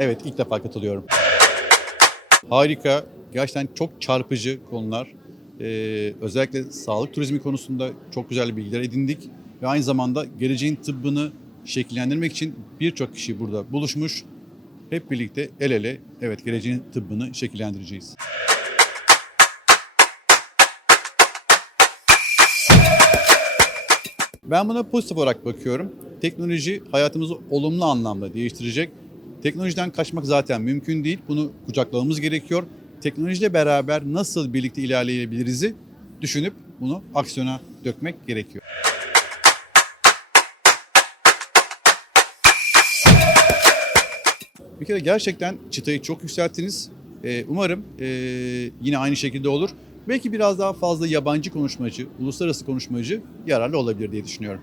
Evet ilk defa katılıyorum. Harika. Gerçekten çok çarpıcı konular. Ee, özellikle sağlık turizmi konusunda çok güzel bilgiler edindik. Ve aynı zamanda geleceğin tıbbını şekillendirmek için birçok kişi burada buluşmuş. Hep birlikte el ele evet geleceğin tıbbını şekillendireceğiz. Ben buna pozitif olarak bakıyorum. Teknoloji hayatımızı olumlu anlamda değiştirecek. Teknolojiden kaçmak zaten mümkün değil. Bunu kucaklamamız gerekiyor. Teknolojiyle beraber nasıl birlikte ilerleyebiliriz düşünüp bunu aksiyona dökmek gerekiyor. Bir kere gerçekten çıtayı çok yükselttiniz. Ee, umarım ee, yine aynı şekilde olur. Belki biraz daha fazla yabancı konuşmacı, uluslararası konuşmacı yararlı olabilir diye düşünüyorum.